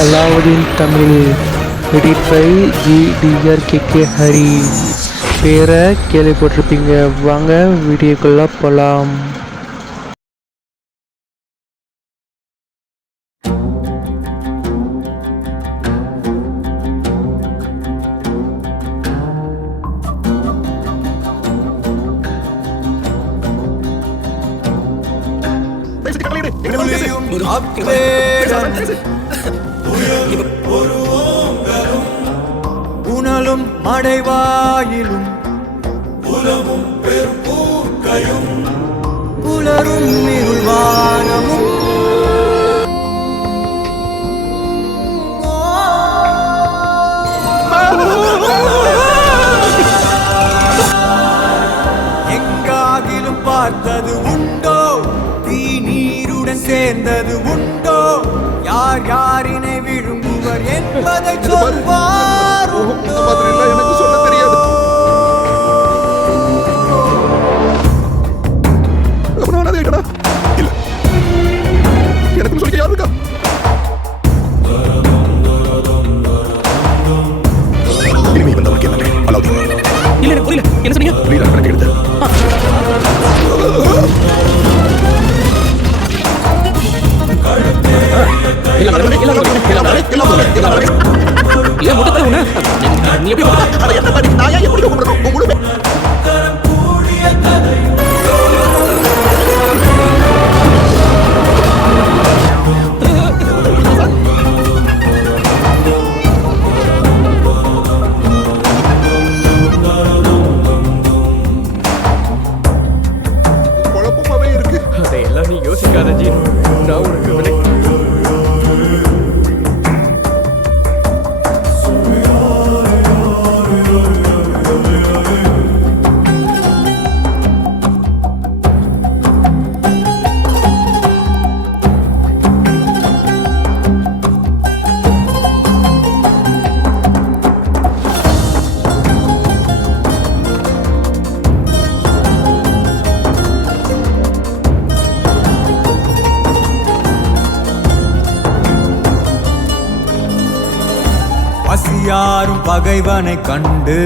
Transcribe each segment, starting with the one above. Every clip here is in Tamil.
Alauddin Tamil. Edit by GDRKK Hari. பேரை கேள்விப்பட்டிருப்பீங்க. வாங்க வீடியோக்குள்ள போகலாம். உணலும் மடைவாயிலும் உலமும் பெரும்பூக்கையும் புலரும் இருள்வானமும் எங்காகிலும் பார்த்தது உண்டோ? தீ நீருடன் சேர்ந்தது உண்டோ? யார் யாரினை விழுங்குவர் என்பதை சொல்வார் உண்டோ? எனக்கு சொல்ல தெரியாது. இல்ல எனக்கு சொல்லிக்க யாரு இருக்கா? இனிமே வந்தவருக்கு எல்லாமே அலாவுதீன். இல்ல எனக்கு புரியல, என்ன சொன்னீங்க? புரியல, கணக்கு எடுத்து குழப்பமாவே இருக்கு. அதையெல்லாம் நீ யோசிக்காத ஜீன், நான் உனக்கு விடை. பசியாரும் பகைவனை கண்டு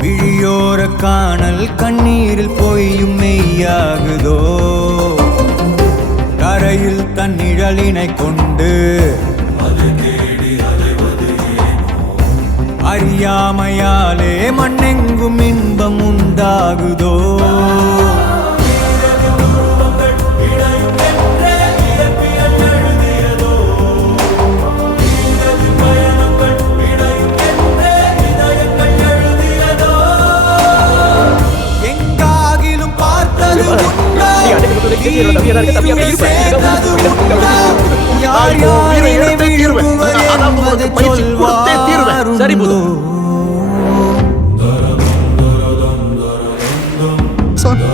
விழியோர காணல் கண்ணீரில் பொய்யும் மெய்யாகுதோ? கரையில் தன் நிழலினை கொண்டு அறியாமையாலே மண்ணெங்கும் இன்பம் உண்டாகுதோ? சரி போதும்.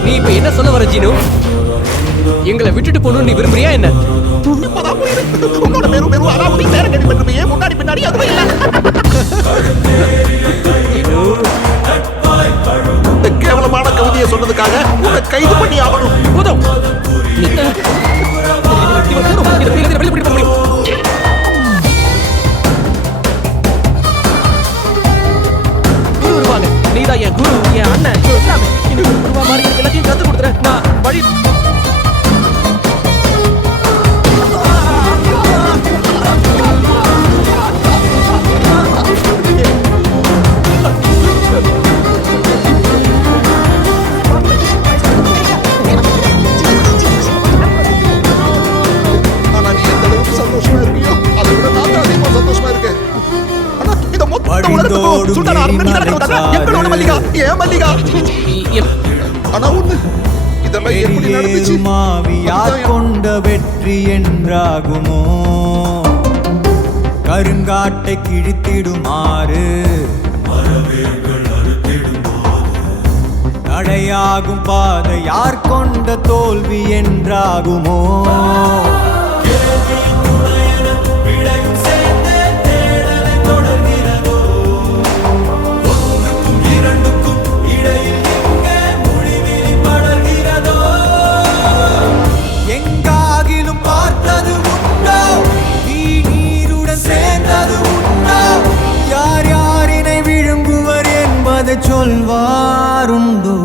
நீ இப்ப என்ன சொல்ல வர ஜீனு? எங்களை விட்டுட்டு போகணும்னு நீ விரும்புறியா என்ன? உன்னோட வெறும் அலாவுதீன் பேரை கேள்விப்பட்டிருப்பீங்க. முன்னாடி பின்னாடி அதுவும் இல்ல. இந்த கேவலமான கவிதையை சொன்னதுக்காக உன்னை கைது பண்ணி ஆகணும். போதும். வெளியே போக முடியும். நீதான் என் குரு, என் அண்ணன், எல்லாமே. இன்னும் குருவா மாதிரி எல்லாத்தையும் கத்து கொடுத்துறேன். நான் வழி ஆனா நீ எந்த அளவுக்கு சந்தோஷமா இருக்கியோ அதை விட நான் தான் அதிகமா சந்தோஷமா இருக்கேன். ஆனா இந்த மொத்த உலகத்துக்கும் சுல்தான் அரண்மனை எங்களோட மல்லிகா, ஏன் மல்லிகா? ஆனா ஒண்ணு, இதெல்லாம் எப்படி நடந்துச்சு? மாவியார் கொண்ட வெற்றி என்றாகுமோ? கருங்காட்டை கிழித்திடுமாறு தடையாகும் பாதை யார் கொண்ட தோல்வி என்றாகுமோ? எங்காகிலும் சொல்வாருண்டோ